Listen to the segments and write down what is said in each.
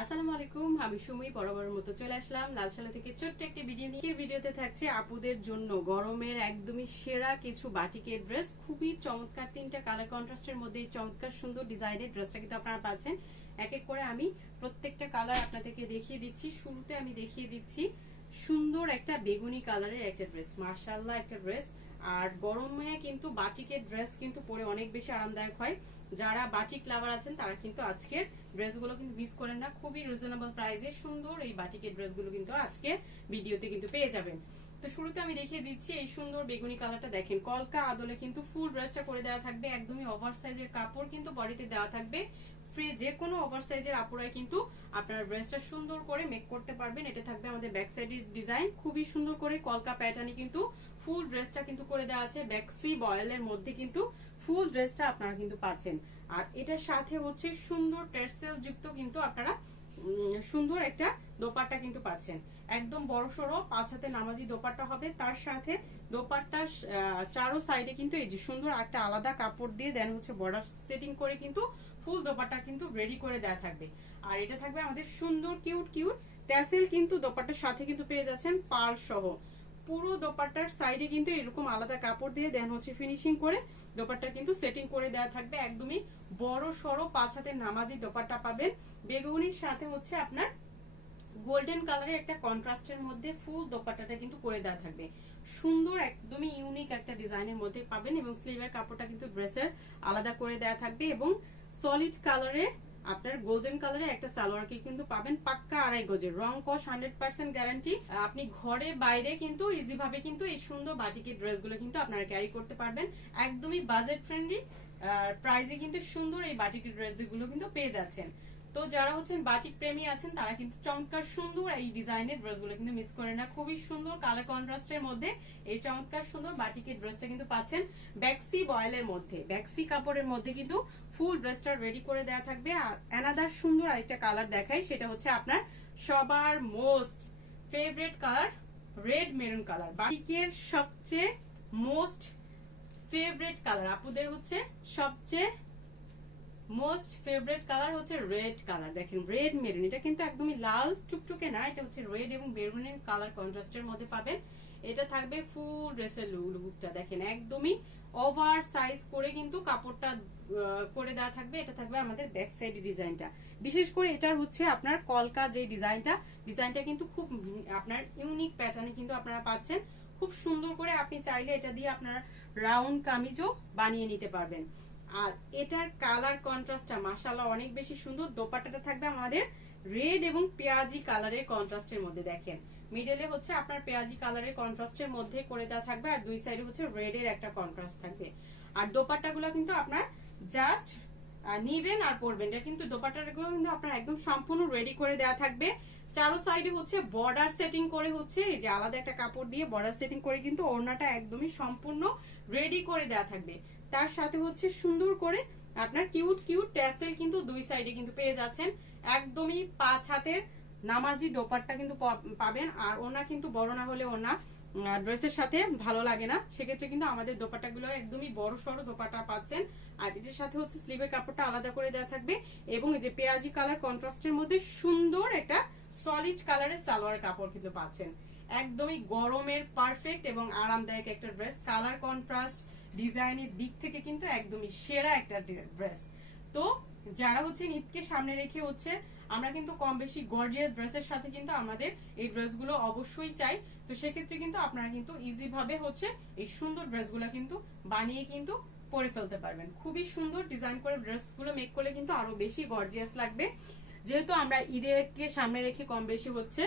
আসসালামু আলাইকুম, আমি সুমি, বরাবরের মতো চলে আসলাম লালশালা থেকে ছোট্ট একটি ভিডিও নিয়ে। ভিডিওতে থাকছে আপুদের জন্য গরমের একদমই সেরা কিছু বাটিকের ড্রেস খুবই চমৎকার তিনটা কালার কন্ট্রাস্টের মধ্যে চমৎকার সুন্দর ডিজাইনের ড্রেসটা কিন্তু আপনারা পাচ্ছেন। এক এক করে আমি প্রত্যেকটা কালার আপনাদেরকে দেখিয়ে দিচ্ছি। শুরুতে আমি দেখিয়ে দিচ্ছি সুন্দর একটা বেগুনি কালারের একটা ড্রেস মার্শাল্লাহ একটা ড্রেস আর গরমে কিন্তু বাটিকের ড্রেস কিন্তু পরে অনেক বেশি আরামদায়ক হয়। যারা বাটিক লাভার আছেন, তারা কিন্তু আজকের ড্রেসগুলো কিন্তু মিস করেন না। খুবই রিজনেবল প্রাইসে সুন্দর এই বাটিকের ড্রেসগুলো কিন্তু আজকে ভিডিওতে কিন্তু পেয়ে যাবেন। তো শুরুতে আমি দেখিয়ে দিচ্ছি এই সুন্দর বেগুনি কালারটা দেখেন। কলকা আদলে কিন্তু ফুল ড্রেসটা করে দেওয়া থাকবে। একদমই ওভার সাইজের কাপড় কিন্তু বডিতে দেওয়া থাকবে। ফ্রি যে কোনো ওভার সাইজের কিন্তু আপনার ড্রেসটা সুন্দর করে মেক করতে পারবেন। এটা থাকবে আমাদের ব্যাক সাইডের ডিজাইন খুবই সুন্দর করে কলকা প্যাটার্নে কিন্তু ফুল ড্রেসটা কিন্তু করে দেওয়া আছে। ব্যাক্সি বয়েলের মধ্যে কিন্তু ফুল ড্রেসটা আপনারা কিন্তু পাচ্ছেন। আর এটার সাথে হচ্ছে সুন্দর টেরসেল যুক্ত কিন্তু আপনারা সুন্দর একটা দোপাট্টা কিন্তু পাচ্ছেন। একদম বড় সড়ো, পাঁচ হাতে নামাজি দোপাট্টা হবে। তার সাথে দোপাট্টার চারো সাইডে কিন্তু এই যে সুন্দর একটা আলাদা কাপড় দিয়ে দেন হচ্ছে বর্ডার সেটিং করে কিন্তু ফুল দোপাট্টা কিন্তু রেডি করে দেওয়া থাকবে। আর এটা থাকবে আমাদের সুন্দর কিউট কিউট ট্যাসেল কিন্তু দোপাট্টার সাথে কিন্তু পেয়ে যাচ্ছেন পাল সহ পুরো দোপাট্টার সাইডে কিন্তু এরকম আলাদা কাপড় দিয়ে দেন হচ্ছে ফিনিশিং করে। দোপাট্টা কিন্তু সেটিং করে দেওয়া থাকবে একদমই বড় সড়ো পাঁচ হাতের নামাজি দোপাট্টা পাবেন। বেগুনির সাথে হচ্ছে আপনার গোল্ডেন কালারের একটা কন্ট্রাস্টের মধ্যে ফুল দোপাট্টাটা কিন্তু করে দেওয়া থাকবে। সুন্দর, একদমই ইউনিক একটা ডিজাইনের মধ্যে পাবেন এবং স্লিভের কাপড়টা কিন্তু ড্রেসের আলাদা করে দেওয়া থাকবে এবং সলিড কালারে আপনার গোল্ডেন কালারে একটা সালোয়ার সালোয়ারকে কিন্তু পাবেন পাক্কা আড়াই গজের। রং কস হান্ড্রেড পার্সেন্ট গ্যারান্টি আপনি ঘরে, বাইরে কিন্তু ইজি ভাবে কিন্তু এই সুন্দর বাটিকের ড্রেসগুলো কিন্তু আপনারা ক্যারি করতে পারবেন। একদমই বাজেট ফ্রেন্ডলি প্রাইজে কিন্তু সুন্দর এই বাটিকের ড্রেসগুলো কিন্তু পেয়ে যাচ্ছেন। তো যারা হচ্ছেন বাটিক প্রেমী আছেন, তারা কিন্তু চমৎকার সুন্দর এই ডিজাইনের ড্রেসগুলো কিন্তু মিস করে না। খুবই সুন্দর কালার কন্ট্রাস্টের মধ্যে এই চমৎকার সুন্দর বাটিকের ড্রেসটা কিন্তু পাচ্ছেন ব্যাক্সি বয়েলের মধ্যে। ব্যাক্সি কাপড়ের মধ্যে কিন্তু ফুল ড্রেসটা রেডি করে দেওয়া থাকবে। আর অ্যানাদার সুন্দর আরেকটা কালার দেখাই, সেটা হচ্ছে আপনার সবার most favourite colour red maroon colour বাটিকের সবচেয়ে মোস্ট ফেভারেট কালার আপুদের হচ্ছে সবচেয়ে মোস্ট ফেভারিট কালার হচ্ছে রেড কালার দেখেন রেড মেরুন এটা কিন্তু একদমই লাল টুকটুকে না, এটা হচ্ছে রেড এবং মেরুনের কালার কন্ট্রাস্টের মধ্যে পাবেন। এটা থাকবে ফুল ড্রেসের লুকটা দেখেন, একদমই ওভার সাইজ করে কিন্তু কাপড়টা করে দেওয়া থাকবে। এটা থাকবে আমাদের ব্যাক সাইড ডিজাইনটা। বিশেষ করে এটার হচ্ছে আপনার কলকা যে ডিজাইনটা ডিজাইনটা কিন্তু খুব আপনার ইউনিক প্যাটার্নে কিন্তু আপনারা পাচ্ছেন। খুব সুন্দর করে আপনি চাইলে এটা দিয়ে আপনার রাউন্ড কামিজও বানিয়ে নিতে পারবেন। আর এটার কালার কন্ট্রাস্টটা মাশাআল্লাহ অনেক বেশি সুন্দর। দোপাট্টাটা থাকবে আমাদের রেড এবং পেঁয়াজি কালারের কন্ট্রাস্টের মধ্যে, দেখেন। মিডলে হচ্ছে আপনার পেঁয়াজি কালারের কন্ট্রাস্টের মধ্যে করে দেওয়া থাকবে আর দুই সাইডে হচ্ছে রেড এর একটা কন্ট্রাস্ট থাকবে। আর দোপাট্টাগুলো কিন্তু আপনার জাস্ট নিবেন আর পরবেন। এটা কিন্তু দোপাট্টাগুলো কিন্তু আপনার একদম সম্পূর্ণ রেডি করে দেওয়া থাকবে। চারো সাইডে হচ্ছে বর্ডার সেটিং করে হচ্ছে এই যে আলাদা একটা কাপড় দিয়ে বর্ডার সেটিং করে কিন্তু ওড়নাটা একদমই সম্পূর্ণ রেডি করে দেওয়া থাকবে। তার সাথে হচ্ছে সুন্দর করে আপনার কিউট কিউট ট্যাসেল কিন্তু দুই সাইডে কিন্তু পেয়ে যাচ্ছেন। একদমই পাঁচ হাতের নামাজি দোপাট্টা কিন্তু পাবেন। আর ওনা কিন্তু বড় না হলে ওনা ড্রেসের সাথে ভালো লাগে না। সেক্ষেত্রে কিন্তু আমাদের দোপাট্টাগুলো একদমই বড় সড়ো দোপাট্টা পাচ্ছেন। আর এটার সাথে হচ্ছে স্লিভের কাপড়টা আলাদা করে দেওয়া থাকবে। এবং যে পেঁয়াজি কালার কন্ট্রাস্টের মধ্যে সুন্দর একটা সলিড কালারের সালোয়ার কাপড় কিন্তু পাচ্ছেন। একদমই গরমের পারফেক্ট এবং আরামদায়ক একটা ড্রেস কালার কন্ট্রাস্ট ডিজাইনের দিক থেকে কিন্তু একদমই সেরা একটা ড্রেস। তো যারা হচ্ছে ঈদকে সামনে রেখে হচ্ছে, আমরা কিন্তু কম বেশি গর্জিয়াস ড্রেসের সাথে কিন্তু আমাদের এই ড্রেসগুলো অবশ্যই চাই। তো সেক্ষেত্রে কিন্তু আপনারা কিন্তু ইজি ভাবে হচ্ছে এই সুন্দর ড্রেসগুলো কিন্তু বানিয়ে কিন্তু পরে ফেলতে পারবেন। খুবই সুন্দর ডিজাইন করে ড্রেসগুলো মেক করলে কিন্তু আরও বেশি গর্জিয়াস লাগবে। যেহেতু আমরা ঈদেরকে সামনে রেখে কম বেশি হচ্ছে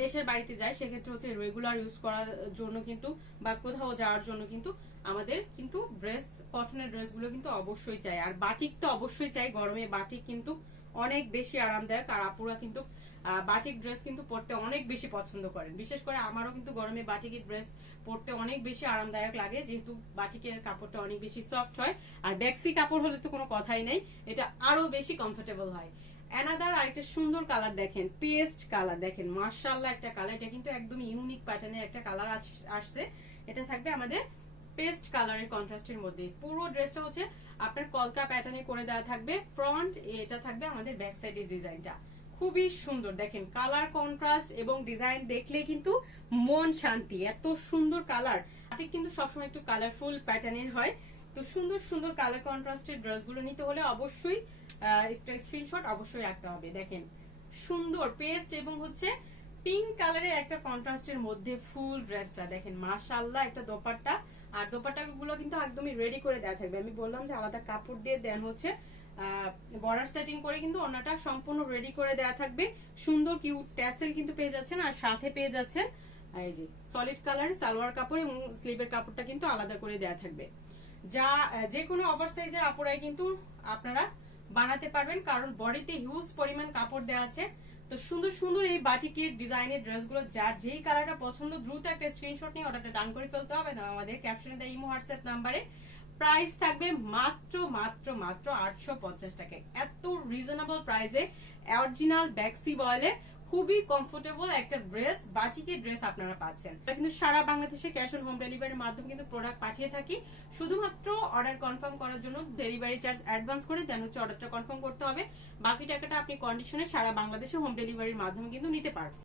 দেশের বাড়িতে যাই সেক্ষেত্রে হচ্ছে রেগুলার ইউজ করার জন্য কিন্তু বা কোথাও যাওয়ার জন্য কিন্তু আমাদের কিন্তু ড্রেস কটনের ড্রেসগুলো কিন্তু অবশ্যই চাই। আর বাটিক তো অবশ্যই চাই, গরমে বাটিক কিন্তু অনেক বেশি আরামদায়ক আর আপুরা কিন্তু বাটিক ড্রেস কিন্তু পরতে অনেক বেশি পছন্দ করেন। বিশেষ করে আমারও কিন্তু গরমে বাটিকের ড্রেস পরতে অনেক বেশি আরামদায়ক লাগে, যেহেতু বাটিকের কাপড়টা অনেক বেশি সফট হয়। আর ব্যাক্সি কাপড় হলে তো কোনো কথাই নেই, এটা আরও বেশি কমফোর্টেবল হয়। অ্যানাদার আরেকটা সুন্দর কালার দেখেন পেস্ট কালার দেখেন মার্শাল্লাহ একটা কালার এটা কিন্তু একদম ইউনিক প্যাটার্নের একটা কালার আসছে। এটা থাকবে আমাদের পেস্ট কালারের কন্ট্রাস্টের মধ্যে। পুরো ড্রেসটা হচ্ছে আপনার কলকা প্যাটার্নে করে দেওয়া থাকবে। ফ্রন্ট এটা থাকবে আমাদের ব্যাক সাইডের ডিজাইনটা খুবই সুন্দর, দেখেন কালার কন্ট্রাস্ট এবং ডিজাইন দেখলে কিন্তু মন শান্তি, এত সুন্দর কালার বাটিক কিন্তু সবসময় একটু কালারফুল প্যাটার্নের হয়। তো সুন্দর সুন্দর কালার কন্ট্রাস্টের ড্রেসগুলো নিতে হলে অবশ্যই স্ক্রিনশট অবশ্যই রাখতে হবে। দেখেন, সুন্দর পেস্ট এবং হচ্ছে পিঙ্ক কালারের একটা কন্ট্রাস্টের মধ্যে ফুল ড্রেসটা দেখেন, মাশাআল্লাহ একটা দোপাট্টা। আর দোপাট্টা কিন্তু একদমই রেডি করে দেওয়া থাকবে। আমি বললাম যে আলাদা কাপড় দিয়ে দেন হচ্ছে বর্ডার সেটিং করে কিন্তু ওনাটা সম্পূর্ণ রেডি করে দেওয়া থাকবে। সুন্দর কিউট ট্যাসেল কিন্তু পেয়ে যাচ্ছেন আর সাথে পেয়ে যাচ্ছেন, এই যে সলিড কালার সালোয়ার কাপড় এবং স্লিভের কাপড়টা কিন্তু আলাদা করে দেওয়া থাকবে। যা যে কোনো ওভার সাইজের আপুরাই কিন্তু আপনারা বানাতে পারবেন, কারণ বডিতে হিউজ পরিমাণ কাপড় দেওয়া আছে। তো সুন্দর সুন্দর এই বাটিকের ডিজাইনের ড্রেসগুলো যার যেই কালারটা পছন্দ, দ্রুত একটা স্ক্রিনশট নিয়ে অর্ডারটা ডান করে ফেলতে হবে। না আমাদের ক্যাপশনে দেয় ইমো হোয়াটসঅ্যাপ নাম্বারে প্রাইস থাকবে মাত্র মাত্র মাত্র আটশো পঞ্চাশ টাকা এত রিজনেবল প্রাইসে অরিজিনাল ব্যাক্সি বয়েলের খুবই কমফোর্টেবল একটা ড্রেস বাটিকের ড্রেস আপনারা পাচ্ছেন। আমরা কিন্তু সারা বাংলাদেশে ক্যাশ অন হোম ডেলিভারির মাধ্যমে কিন্তু প্রোডাক্ট পাঠিয়ে থাকি। শুধুমাত্র অর্ডার কনফার্ম করার জন্য ডেলিভারি চার্জ অ্যাডভান্স করে দেন হচ্ছে অর্ডারটা কনফার্ম করতে হবে। বাকি টাকাটা আপনি কন্ডিশনে সারা বাংলাদেশে হোম ডেলিভারির মাধ্যমে কিন্তু নিতে পারছেন।